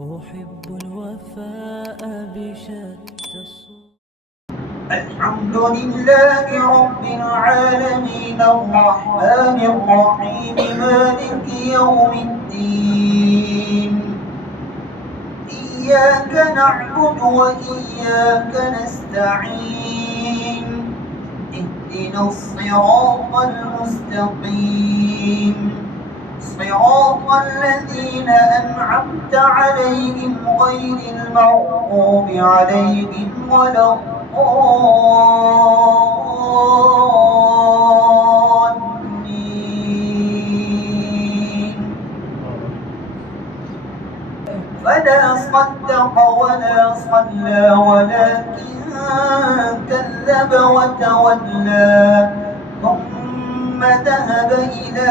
أحب الوفاء بشتى الصور. الحمد لله رب العالمين الرحمن الرحيم مالك يوم الدين إياك نعبد وإياك نستعين اهدنا الصراط المستقيم صراط الذين أنعمت عليهم غير المغضوب عليهم ولا الضالين فلا صدق ولا صلى ولكن كذب وتولى ثم ذهب إلى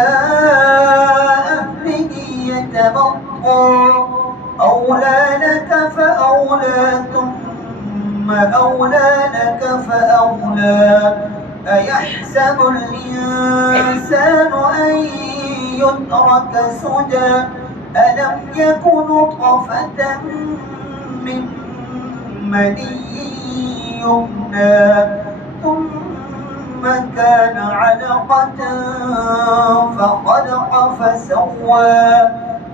أهله يتمطى أولى لك فأولى ثم أولى لك فأولى أيحسب الإنسان أن يترك سدى ألم يك نطفة من مني يمنى ثم كان علقة فخلق فسوى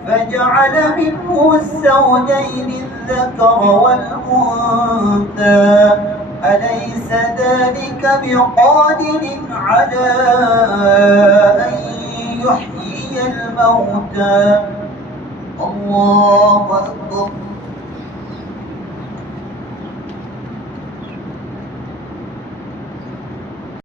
فجعل منه الزوجين الذكر والأنثى أليس ذلك بقادر على أن يحيي الموتى الله